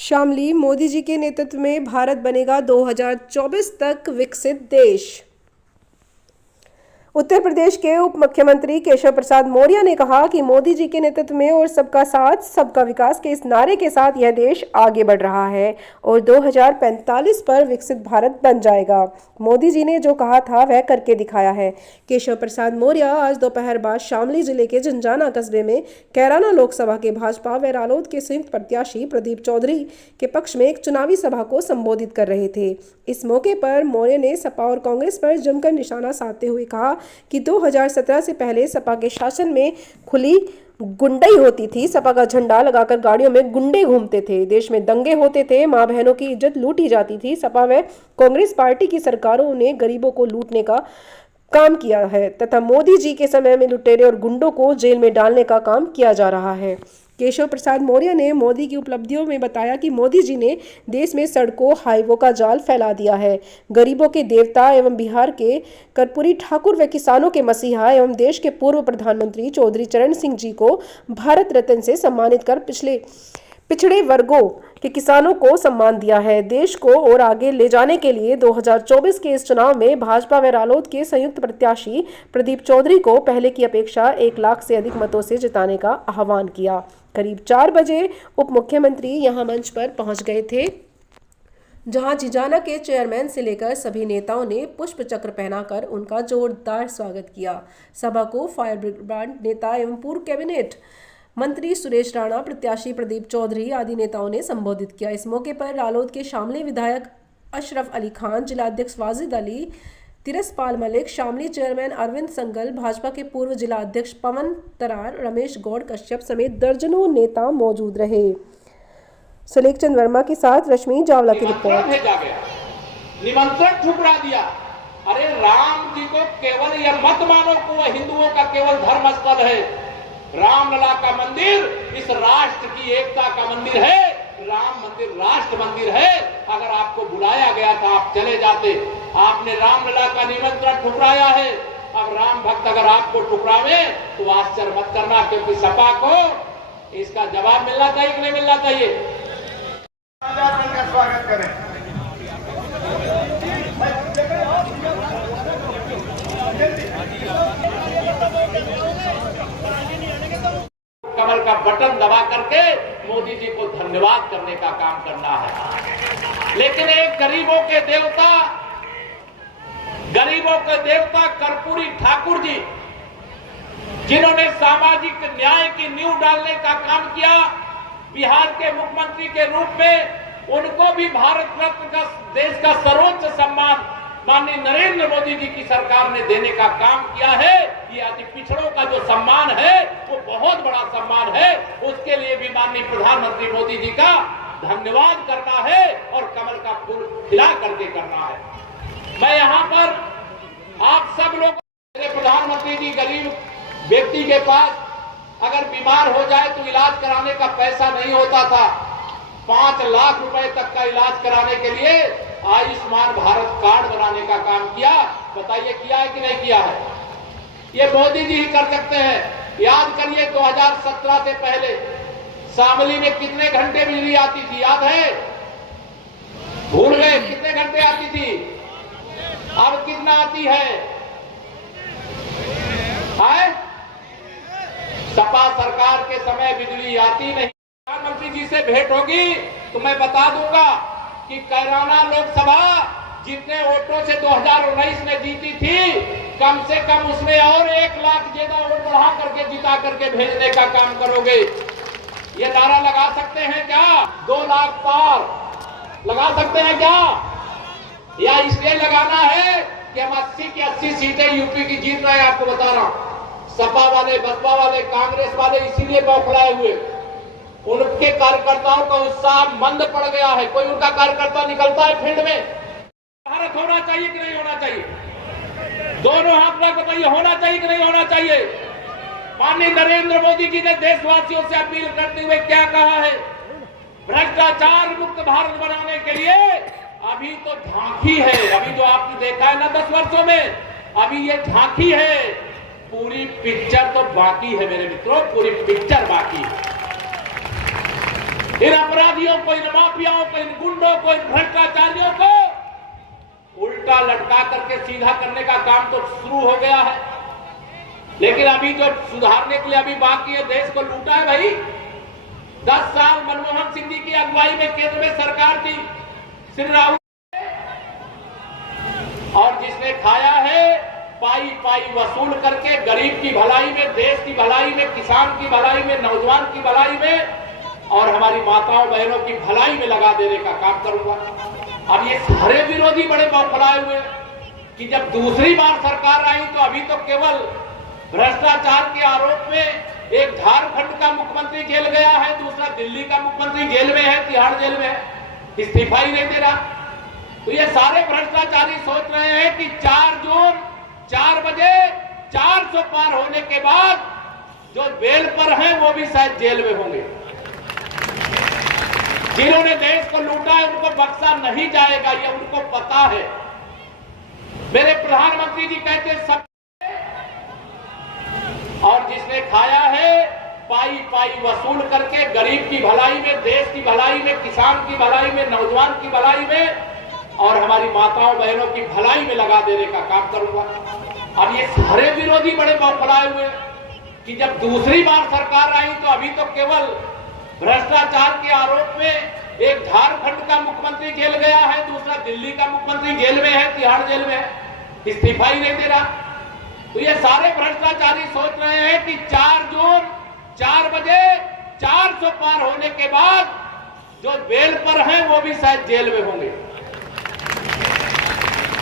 शामली, मोदी जी के नेतृत्व में भारत बनेगा 2024 तक विकसित देश। उत्तर प्रदेश के उप मुख्यमंत्री केशव प्रसाद मौर्य ने कहा कि मोदी जी के नेतृत्व में और सबका साथ सबका विकास के इस नारे के साथ यह देश आगे बढ़ रहा है और 2045 पर विकसित भारत बन जाएगा। मोदी जी ने जो कहा था वह करके दिखाया है। केशव प्रसाद मौर्य आज दोपहर बाद शामली जिले के जंजाना कस्बे में कैराना लोकसभा के भाजपा व रालोद के संयुक्त प्रत्याशी प्रदीप चौधरी के पक्ष में एक चुनावी सभा को संबोधित कर रहे थे। इस मौके पर मौर्य ने सपा और कांग्रेस पर जमकर निशाना साधते हुए कहा कि 2017 से पहले सपा के शासन में खुली गुंडई होती थी। सपा का झंडा लगाकर गाड़ियों में गुंडे घूमते थे, देश में दंगे होते थे, मां बहनों की इज्जत लूटी जाती थी। सपा व कांग्रेस पार्टी की सरकारों ने गरीबों को लूटने का काम किया है तथा मोदी जी के समय में लुटेरे और गुंडों को जेल में डालने का काम किया जा रहा है। केशव प्रसाद मौर्य ने मोदी की उपलब्धियों में बताया कि मोदी जी ने देश में सड़कों, हाईवों का जाल फैला दिया है। गरीबों के देवता एवं बिहार के कर्पूरी ठाकुर व किसानों के मसीहा एवं देश के पूर्व प्रधानमंत्री चौधरी चरण सिंह जी को भारत रत्न से सम्मानित कर पिछड़े वर्गों के किसानों को सम्मान दिया है। देश को और आगे ले जाने के लिए 2024 के इस चुनाव में भाजपा व रालोद के संयुक्त प्रत्याशी प्रदीप चौधरी को पहले की अपेक्षा 1 लाख से अधिक मतों से जिताने का आह्वान किया। करीब 4 बजे उप मुख्यमंत्री यहां मंच पर पहुंच गए थे, जहां जिजाना के चेयरमैन से लेकर सभी नेताओं ने पुष्प चक्र पहनाकर उनका जोरदार स्वागत किया। सभा को फायर ब्रिगेड नेता एवं पूर्व कैबिनेट मंत्री सुरेश राणा, प्रत्याशी प्रदीप चौधरी आदि नेताओं ने संबोधित किया। इस मौके पर रालोद के शामली विधायक अशरफ अली खान, जिलाध्यक्ष वाजिद अली, तिरसपाल मलिक, शामली चेयरमैन अरविंद संगल, भाजपा के पूर्व जिला अध्यक्ष पवन तरार, रमेश गौड़ कश्यप समेत दर्जनों नेता मौजूद रहे। सुलेख चंद वर्मा के साथ रश्मि चावला की रिपोर्ट। निमंत्रण ठुकरा दिया। अरे राम जी को केवल यह मत मानो कि वह हिंदुओं का केवल धर्म स्थल है। रामलला का मंदिर इस राष्ट्र की एकता का मंदिर है। राम मंदिर राष्ट्र मंदिर है। अगर आपको बुलाया गया था आप चले जाते। आपने रामलला का निमंत्रण ठुकराया है। अब राम भक्त अगर आपको ठुकरावे तो आश्चर्य मत करना, क्योंकि सपा को इसका जवाब मिलना चाहिए कि नहीं मिलना चाहिए। का स्वागत करें। कमल का बटन दबा करके मोदी जी को धन्यवाद करने का काम करना है। लेकिन एक गरीबों के देवता कर्पूरी ठाकुर जी, जिन्होंने सामाजिक न्याय की नींव डालने का काम किया, बिहार के मुख्यमंत्री के रूप में उनको भी भारत रत्न का देश का सर्वोच्च सम्मान माननीय नरेंद्र मोदी जी की सरकार ने देने का काम किया है। ये अति पिछड़ों का जो सम्मान है वो बहुत बड़ा सम्मान है। उसके लिए भी माननीय प्रधानमंत्री मोदी जी का धन्यवाद करना है और कमल का फूल खिला करके करना है। मैं यहाँ पर आप सब लोग, प्रधानमंत्री जी गरीब व्यक्ति के पास अगर बीमार हो जाए तो इलाज कराने का पैसा नहीं होता था। 5 लाख रुपए तक का इलाज कराने के लिए आयुष्मान भारत कार्ड बनाने का काम किया। बताइए किया है कि नहीं किया है? ये मोदी जी ही कर सकते हैं। याद करिए 2017 से पहले शामली में कितने घंटे बिजली आती थी, याद है? भूल गए? कितने घंटे आती थी? अब कितना आती है? सपा सरकार के समय बिजली आती नहीं। प्रधानमंत्री जी से भेंट होगी तो मैं बता दूंगा कि कैराना लोकसभा जितने वोटों से 2019 में जीती थी, कम से कम उसमें और 1 लाख ज्यादा वोट बढ़ा करके जिता करके भेजने का काम करोगे। ये नारा लगा सकते हैं क्या? 2 लाख पार लगा सकते हैं क्या? या इसलिए लगाना है कि हम 80 की 80 सीटें यूपी की जीत रहे हैं। आपको बता रहा हूं, सपा वाले, बसपा वाले, कांग्रेस वाले इसीलिए बौखलाए हुए। उनके कार्यकर्ताओं का उत्साह मंद पड़ गया है। कोई उनका कार्यकर्ता निकलता है फील्ड में, भारत होना चाहिए कि नहीं होना चाहिए? दोनों हाथ रख बताइए, होना चाहिए कि नहीं होना चाहिए? माननीय नरेंद्र मोदी जी ने देशवासियों से अपील करते हुए क्या कहा है? भ्रष्टाचार मुक्त भारत बनाने के लिए अभी तो झांकी है। अभी जो आपने देखा है ना 10 वर्षों में, अभी ये झांकी है। पूरी पिक्चर तो बाकी है मेरे मित्रों, पूरी पिक्चर बाकी है। इन अपराधियों को, इन माफियाओं को, इन गुंडों को, इन भ्रष्टाचारियों को उल्टा लटका करके सीधा करने का काम तो शुरू हो गया है, लेकिन अभी जो सुधारने के लिए अभी बाकी है, देश को लूटा है भाई। 10 साल मनमोहन सिंह जी की अगुवाई में केंद्र में सरकार थी, श्री राहुल, और जिसने खाया है पाई पाई वसूल करके गरीब की भलाई में, देश की भलाई में, किसान की भलाई में, नौजवान की भलाई में और हमारी माताओं बहनों की भलाई में लगा देने का काम करूंगा। अब ये सारे विरोधी बड़े बौखलाए हुए कि जब दूसरी बार सरकार आई तो अभी तो केवल भ्रष्टाचार के आरोप में एक झारखंड का मुख्यमंत्री जेल गया है, दूसरा दिल्ली का मुख्यमंत्री जेल में है, तिहाड़ जेल में है, इस्तीफा ही नहीं दे रहा। तो ये सारे भ्रष्टाचारी सोच रहे हैं कि 4 जून 4 बजे 400 पार होने के बाद जो बेल पर हैं वो भी शायद जेल में होंगे। जिन्होंने देश को लूटा है उनको बख्शा नहीं जाएगा, ये उनको पता है। मेरे प्रधानमंत्री जी कहते सब, और जिसने खाया है पाई पाई वसूल करके गरीब की भलाई में, देश की भलाई में, किसान की भलाई में, नौजवान की भलाई में और हमारी माताओं बहनों की भलाई में लगा देने का काम करूंगा। अब ये सारे विरोधी बड़े बौखलाए हुए कि जब दूसरी बार सरकार आई तो अभी तो केवल भ्रष्टाचार के आरोप में एक झारखंड का मुख्यमंत्री जेल गया है, दूसरा दिल्ली का मुख्यमंत्री जेल में है, तिहाड़ जेल में है, इस्तीफा ही नहीं दे रहा। तो ये सारे भ्रष्टाचारी सोच रहे हैं कि 4 जून 4 बजे 400 पार होने के बाद जो बेल पर हैं वो भी शायद जेल में होंगे।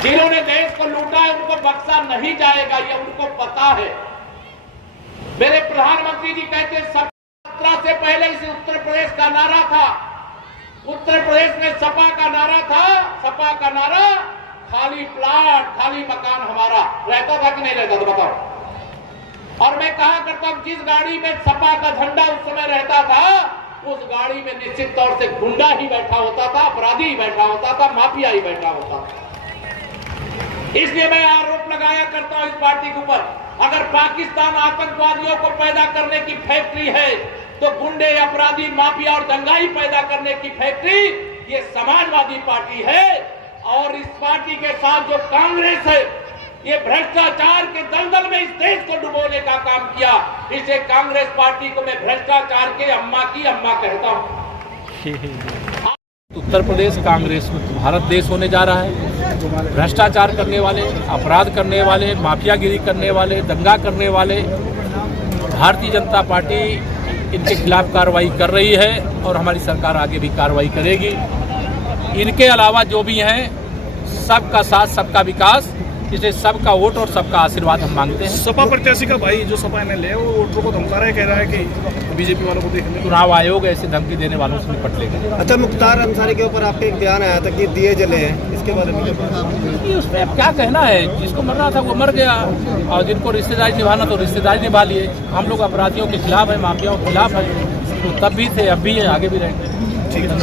जिन्होंने देश को लूटा है उनको बख्शा नहीं जाएगा, ये उनको पता है। मेरे प्रधानमंत्री जी कहते सब 17 से पहले इस उत्तर प्रदेश का नारा था, उत्तर प्रदेश में सपा का नारा था, सपा का नारा खाली प्लाट, खाली मकान हमारा। रहता था कि नहीं रहता था बताओ। और मैं कहा करता हूं जिस गाड़ी में सपा का झंडा उस समय रहता था उस गाड़ी में निश्चित तौर से गुंडा ही बैठा होता था, अपराधी ही बैठा होता था, माफिया ही बैठा होता था। इसलिए मैं आरोप लगाया करता हूं इस पार्टी के ऊपर, अगर पाकिस्तान आतंकवादियों को पैदा करने की फैक्ट्री है तो गुंडे, अपराधी, माफिया और दंगाई पैदा करने की फैक्ट्री ये समाजवादी पार्टी है। और इस पार्टी के साथ जो कांग्रेस है ये भ्रष्टाचार के दलदल में इस देश को डुबोने का काम किया। इसे कांग्रेस पार्टी को मैं भ्रष्टाचार के अम्मा की अम्मा कहता हूं। उत्तर प्रदेश कांग्रेस में भारत देश होने जा रहा है। भ्रष्टाचार करने वाले, अपराध करने वाले, माफियागिरी करने वाले, दंगा करने वाले भारतीय जनता पार्टी इनके खिलाफ कार्रवाई कर रही है और हमारी सरकार आगे भी कार्रवाई करेगी। इनके अलावा जो भी हैं सबका साथ, सबका विकास, इसलिए सबका वोट और सबका आशीर्वाद हम मांगते हैं। सपा प्रत्याशी का भाई जो सपा एमएलए है वो वोटरों को धमका रहा है, कह रहा है कि बीजेपी वालों को देखने। चुनाव आयोग ऐसे धमकी देने वालों से निपट लेगा। अच्छा, मुख्तार अंसारी के ऊपर आपके एक बयान आया था कि दिए जले हैं, इसके बारे में उसमें अब क्या कहना है? जिसको मरना था वो मर गया और जिनको रिश्तेदारी निभाना तो रिश्तेदारी निभा लिए। हम लोग अपराधियों के खिलाफ है, माफियाओं के खिलाफ है, तो तब भी थे, अब भी है, आगे भी रहेंगे। ठीक है।